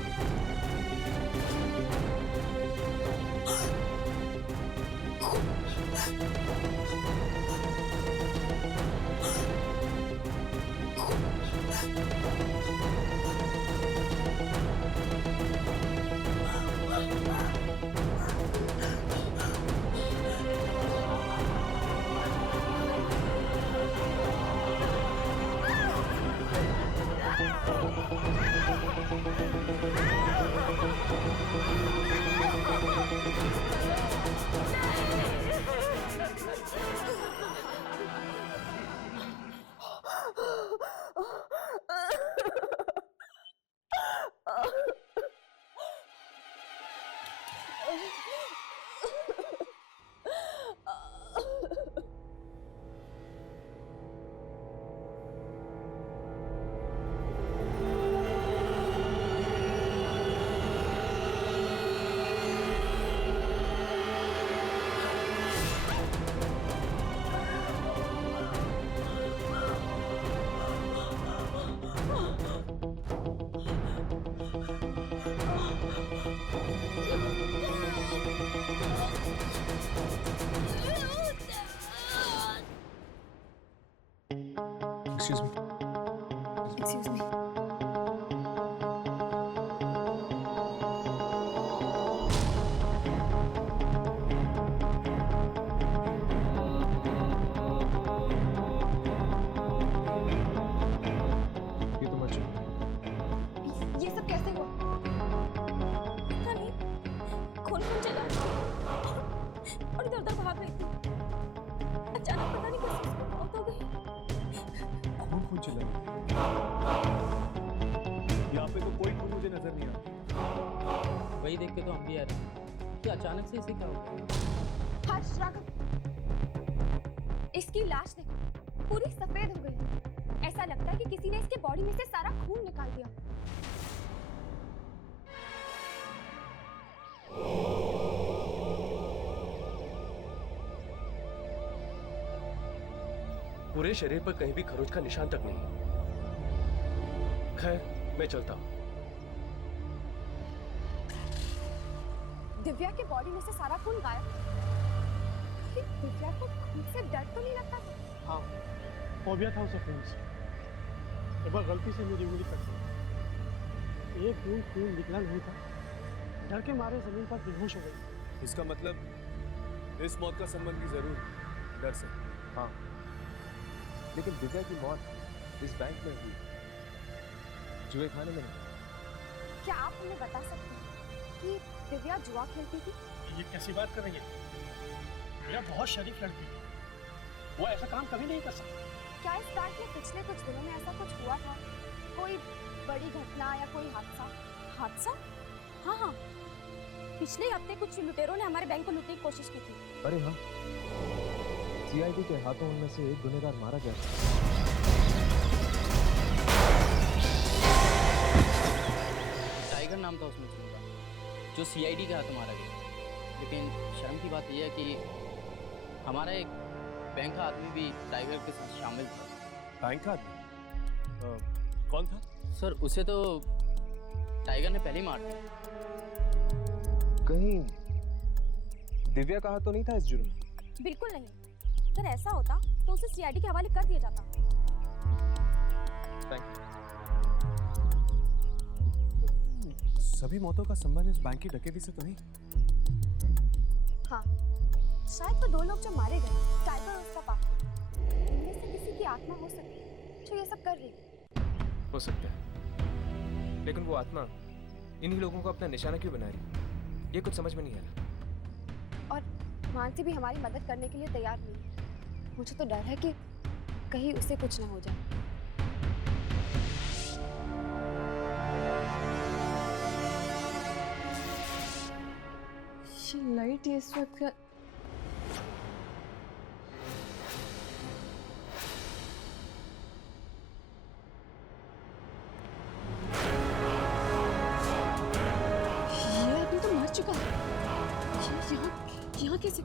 Excuse me. Excuse me. ये तो मत छू। ये सब कैसे हुआ? पता नहीं, खून खून चला और इधर उधर भाग रही थी। अचानक पता नहीं कैसे उसको मौत हो गई। खून खून चला यहाँ पे तो कोई खून मुझे नजर नहीं आता। वही देख के तो हम भी आ रहे हैं कि अचानक से इसे क्या हो गया। हर्ष, राघव, इसकी लाश देखो, पूरी सफेद हो गई है। ऐसा लगता है कि किसी ने इसके बॉडी में से सारा खून निकाल दिया। पूरे शरीर पर कहीं भी खरोच का निशान तक नहीं। खैर, मैं चलता हूँ। दिव्या के बॉडी में से सारा खून गायब। कहीं दिव्या को खून से डर तो नहीं लगता? हाँ, फोबिया था उसे खून से। एक बार गलती से मेरी उंगली कट गई। एक बूंद खून निकला नहीं था। डर के मारे जमीन पर बेहोश हो गई। इसका मतलब इस मौत का संबंध भी जरूर डर से। हाँ, लेकिन दिव्या की मौत इस बैंक में हुई, जुए खाने में नहीं। क्या आप हमें बता सकते हैं कि दिव्या जुआ खेलती थी? ये कैसी बात कर रही है? दिव्या बहुत शरीफ लड़की है। वो ऐसा काम कभी नहीं कर सकती। क्या इस बैंक में पिछले कुछ दिनों में ऐसा कुछ हुआ था? कोई बड़ी घटना या कोई हादसा? हादसा? हाँ हाँ, पिछले हफ्ते कुछ लुटेरों ने हमारे बैंक को लूटने की कोशिश की थी। अरे हाँ, सीआईडी के हाथों उनमें से एक गुनहगार मारा गया। टाइगर नाम था उसमें चुनूंगा, जो सीआईडी के हाथों मारा गया। लेकिन शर्म की बात यह है कि हमारा एक बैंक का आदमी भी टाइगर के साथ शामिल था। बैंक का आदमी? कौन था? सर, उसे तो टाइगर ने पहले ही मार दिया। कहीं दिव्या का हाथ तो नहीं था इस जुर्म में? बिल्कुल नहीं। अगर ऐसा होता तो उसे सीआईडी के हवाले कर दिया जाता। Thank you. सभी मौतों का संबंध इस बैंक की डकैती से तो नहीं? हाँ, शायद वो दो लोग जो मारे गए, टाइगर और उसका पार्टनर, इनमें से किसी की आत्मा हो सकती जो ये सब कर रही है। हो सकता है, लेकिन वो आत्मा इन्हीं लोगों को अपना निशाना क्यों बना रही? ये कुछ समझ में नहीं आ रहा। और मानसी भी हमारी मदद करने के लिए तैयार नहीं है। मुझे तो डर है कि कहीं उसे कुछ ना हो जाए। ये लाइट ये इस वक्त का ये आदमी तो मर चुका है। यहाँ कैसे?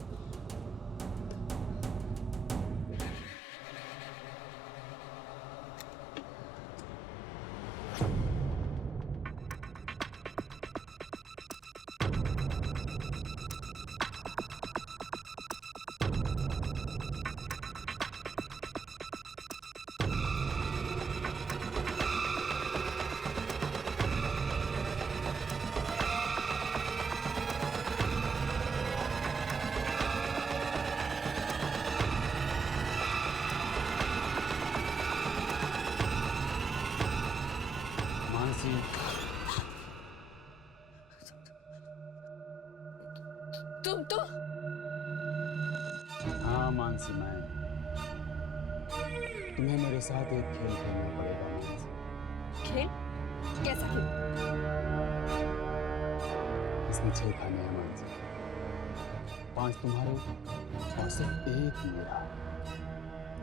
तुम तो? हाँ मानसी, मैं तुम्हें मेरे साथ एक खेल खेलना पड़ेगा मानसी। खेल? कैसा खेल? इसमें 6 खाने हैं मानसी, 5 तुम्हारे और सिर्फ एक मेरा।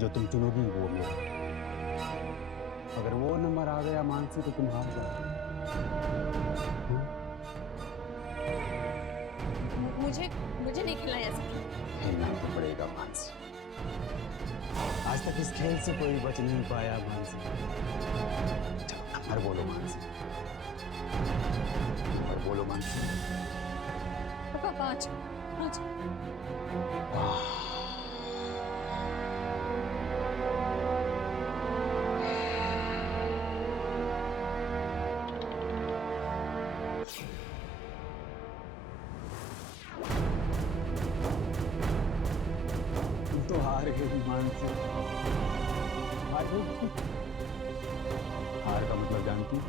जो तुम चुनोगी वो मेरा। अगर वो नंबर आ गया मानसी तो तुम हार जाओ। मुझे नहीं खेलना ऐसा खेल। खेलना तो पड़ेगा मानसी। आज तक इस खेल से कोई बच नहीं पाया मानसी। चलो नंबर बोलो मानसी, नंबर बोलो मानसी। पापा 5। मानसी, हार का मतलब जानती हो?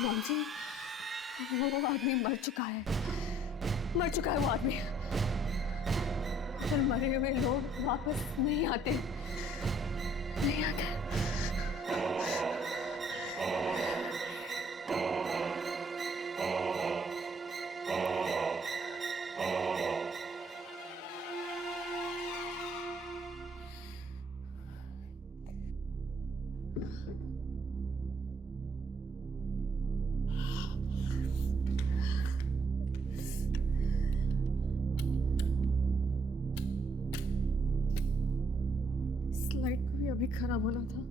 मॉम जी, वो आदमी मर चुका है वो आदमी। फिर मरे हुए लोग वापस नहीं आते। स्लाइड को भी अभी खराब होना था।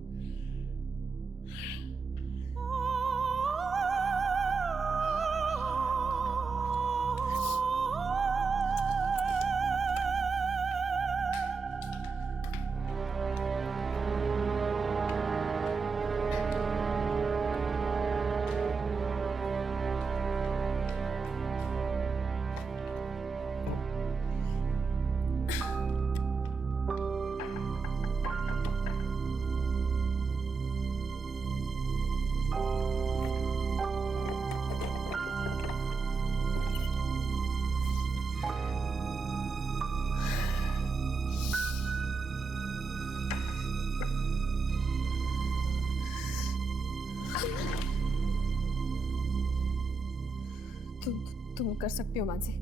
तुम कर सकती हो मानसी,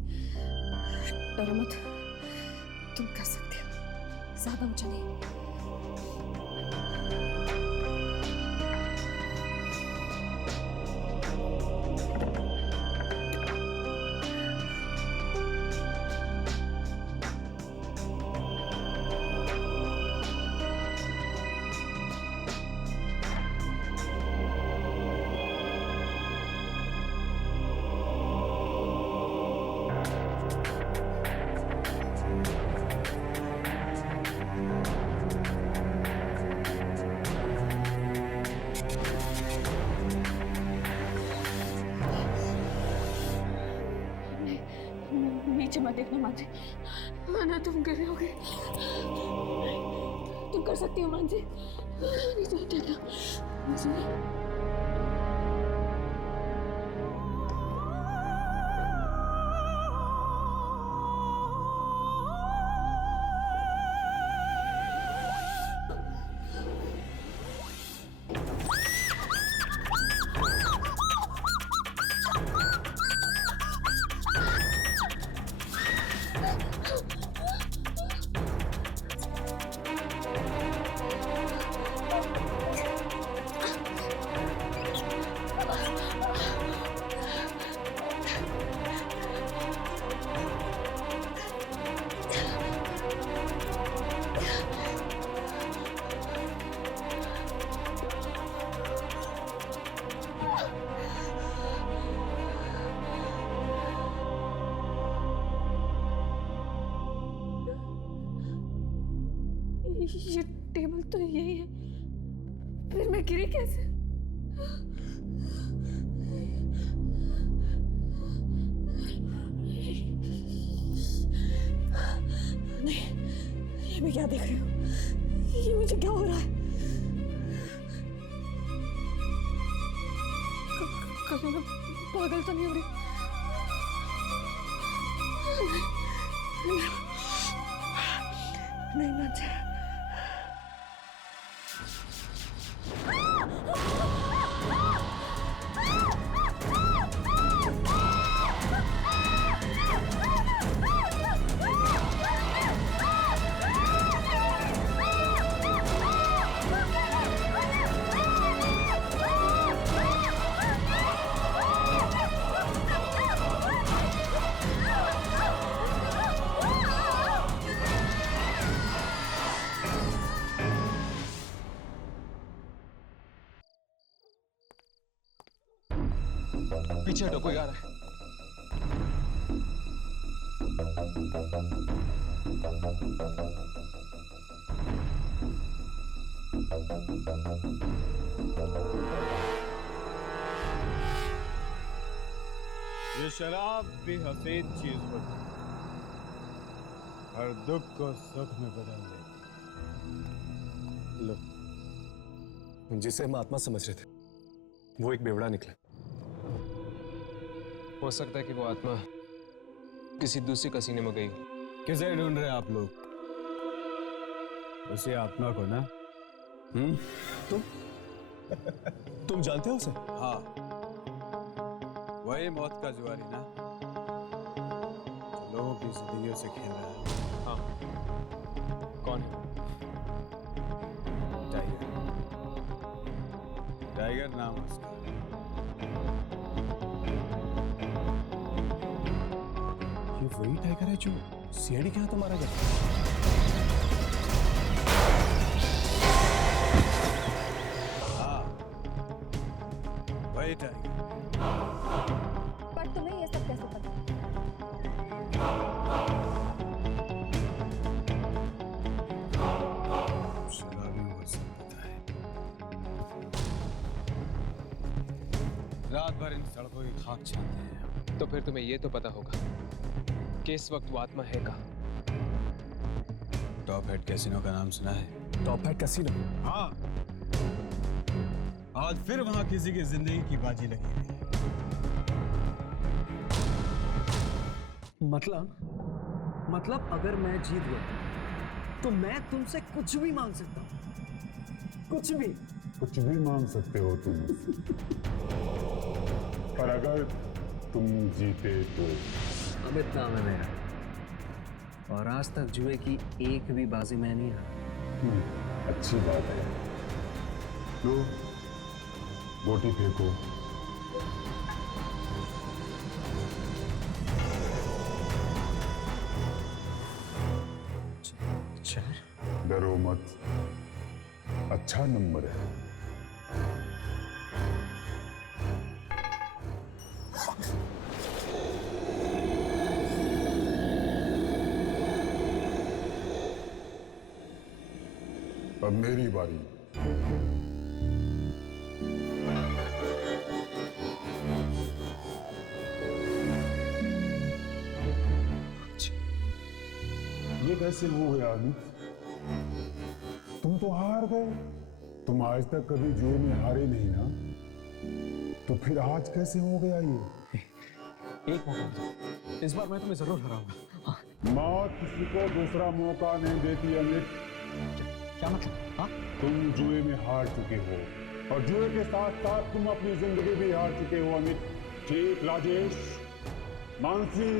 डरो मत, तुम कर सकती हो, ज्यादा ऊंचा नहीं। नीचे मत देखना मानसी, वरना तुम गिर रहोगे। तुम कर सकती हो मानसी, नीचे मत देखना। ये टेबल तो यही है, फिर मैं गिरी कैसे? नहीं, ये मैं क्या देख रही हूँ? ये मुझे क्या हो रहा है? कहीं मैं पागल तो नहीं हो रही? नहीं मानसी, पीछे हटो, कोई आ रहा है। ये शराब भी हसीन चीज होती है, हर दुख को सुख में बदल देती। लो, जिसे हम आत्मा समझ रहे थे वो एक बेवड़ा निकला। हो सकता है कि वो आत्मा किसी दूसरी कसीने में गई हो। किसे ढूंढ रहे आप लोग? उसी आत्मा को ना? तुम जानते हो उसे? हाँ, वही मौत का जुआरी ना, जो लोगों की जिंदगियों से खेल रहा है। हाँ, कौन है? टाइगर। टाइगर नाम है उसका। ये वही टाइगर है जो सीआईडी के हाथ मारा गया। हाँ, वही टाइगर। पर तुम्हें ये सब कैसे पता? शराबी वो सब पता है। रात भर इन सड़कों की खाक छानते हैं। तो फिर तुम्हें ये तो पता होगा कि इस वक्त वो आत्मा है कहाँ? टॉप हेड कैसीनो का नाम सुना है? Top head casino? हाँ, आज फिर वहां किसी की जिंदगी की बाजी लगी हुई है। मतलब अगर मैं जीत गया तो मैं तुमसे कुछ भी मांग सकता हूँ, कुछ भी मांग सकते हो तुम। पर अगर तुम जीते तो? अमित नाम है मेरा, और आज तक जुए की एक भी बाजी मैं नहीं हारा। अच्छी बात है। लो, गोटी फेंको। डरो मत, अच्छा नंबर है। अब मेरी बारी। ये कैसे हो गया अमित? तुम तो हार गए। तुम आज तक कभी जुए में हारे नहीं ना, तो फिर आज कैसे हो गया ये? एक मौका दो, इस बार मैं तुम्हें जरूर हराऊंगा। मौत किसी को दूसरा मौका नहीं देती अमित। क्या मतलब? हाँ? तुम जुए में हार चुके हो, और जुए के साथ साथ तुम अपनी जिंदगी भी हार चुके हो अमित। ठीक राजेश, मानसी,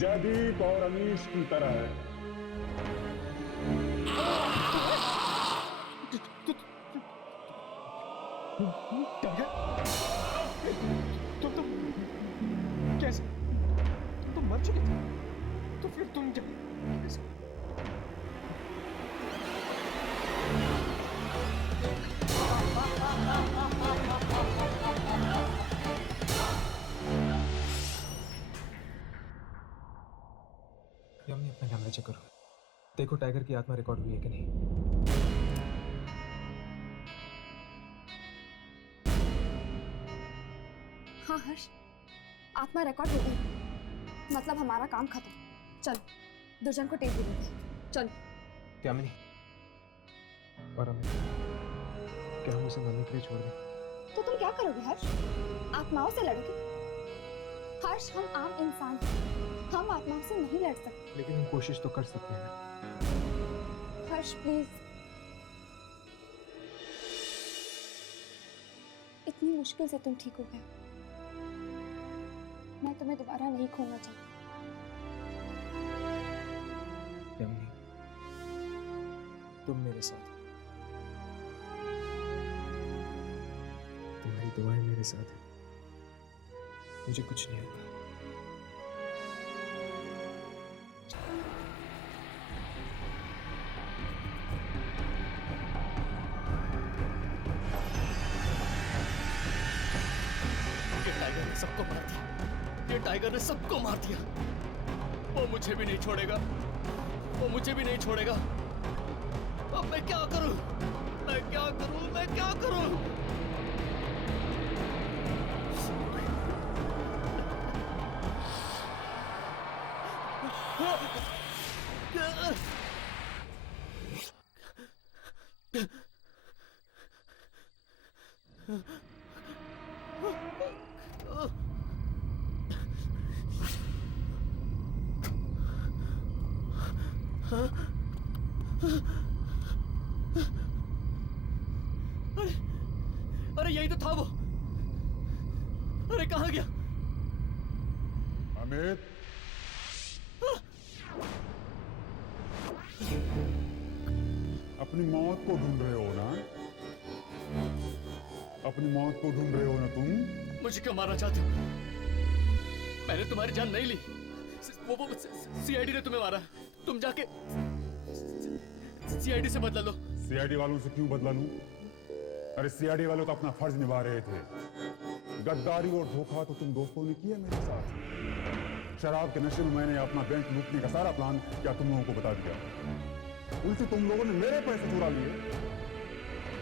जयदीप और अनीश की तरह है। तुम कैसे? तुम मर चुके थे, तो फिर तुम क्या? यमनी, अपना कैमरा चेक करो, देखो टाइगर की आत्मा रिकॉर्ड हुई है कि नहीं। हाँ हर्ष, आत्मा रिकॉर्ड हो गई, मतलब हमारा काम खत्म। चल, दुर्जन को टेप दे देते। चल। यामिनी और अमित, क्या हम उसे मरने के लिए छोड़ दें? तो तुम क्या करोगे हर्ष? आत्माओं से लड़ोगे? हर्ष, हम आम इंसान हैं, हम आत्माओं से नहीं लड़ सकते। लेकिन हम कोशिश तो कर सकते हैं। हर्ष प्लीज, इतनी मुश्किल से तुम ठीक हो गए। मैं तुम्हें दोबारा नहीं खोना चाहती। यमनी, तुम मेरे साथ हो, तुम्हारी दुआएं मेरे साथ हैं, मुझे कुछ नहीं होगा। टाइगर ने सबको मार दिया, ये टाइगर ने सबको मार दिया। वो मुझे भी नहीं छोड़ेगा, वो मुझे भी नहीं छोड़ेगा। अब मैं क्या करूं, मैं क्या करूं, मैं क्या करूं? अरे यही तो था वो। अरे कहाँ गया? अमित, अपनी मौत को ढूंढ रहे हो ना? अपनी मौत को ढूंढ रहे हो ना तुम? मुझे क्यों मारना चाहते हो? मैंने तुम्हारी जान नहीं ली, वो सीआईडी ने तुम्हें मारा। तुम जाके सीआईडी से बदला लो। सीआईडी वालों से क्यों बदला लूं? अरे सीआईडी वालों तो अपना फर्ज निभा रहे थे। गद्दारी और धोखा तो तुम दोस्तों ने किया मेरे साथ। शराब के नशे में मैंने अपना बैंक लूटने का सारा प्लान क्या तुम लोगों को बता दिया? उल्टे तुम लोगों ने मेरे पैसे चुरा लिए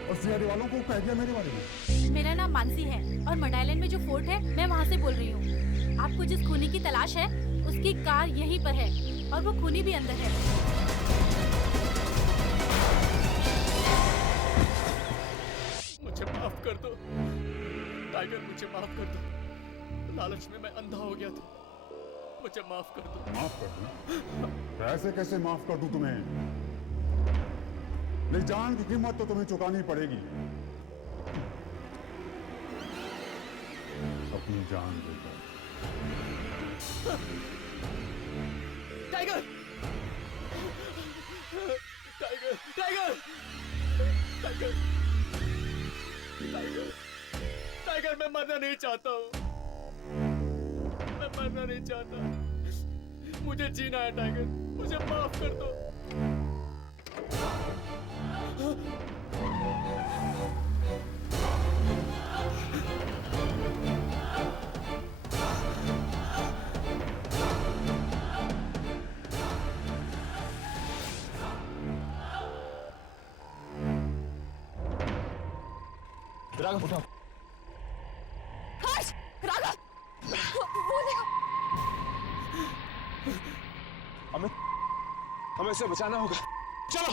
और सीआईडी वालों को कह दिया मेरे बारे में। मेरा नाम मानसी है और मंड आइलैंड में जो फोर्ट है मैं वहाँ से बोल रही हूँ। आपको जिस खूनी की तलाश है उसकी कार यहीं पर है और वो खूनी भी अंदर है। मुझे माफ कर दो टाइगर, मुझे माफ कर दो। लालच में मैं अंधा हो गया था, मुझे माफ कर दो। माफ कर दूं? ऐसे कैसे माफ कर दूं तुम्हें? मेरी जान की कीमत तो तुम्हें चुकानी पड़ेगी। अपनी जान देकर। Tiger, tiger, tiger, tiger, tiger, tiger, मैं मरना नहीं चाहता हूँ, मैं मरना नहीं चाहता। मुझे जीना है टाइगर, मुझे माफ कर दो। राघव उठाओ। हर्ष, राघव, वो देखो। अमित, हमें इसे बचाना होगा। चलो।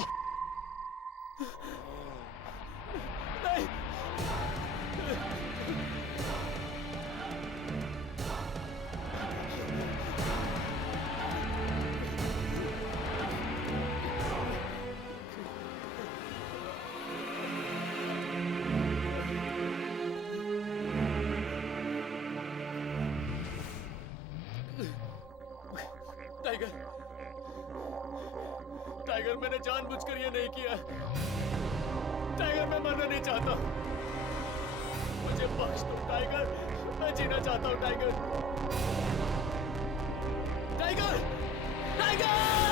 नहीं। टाइगर, टाइगर, मैंने जानबूझकर ये नहीं किया। टाइगर, मैं मरना नहीं चाहता, मुझे बख्श दो टाइगर, मैं जीना चाहता हूँ टाइगर, टाइगर, टाइगर।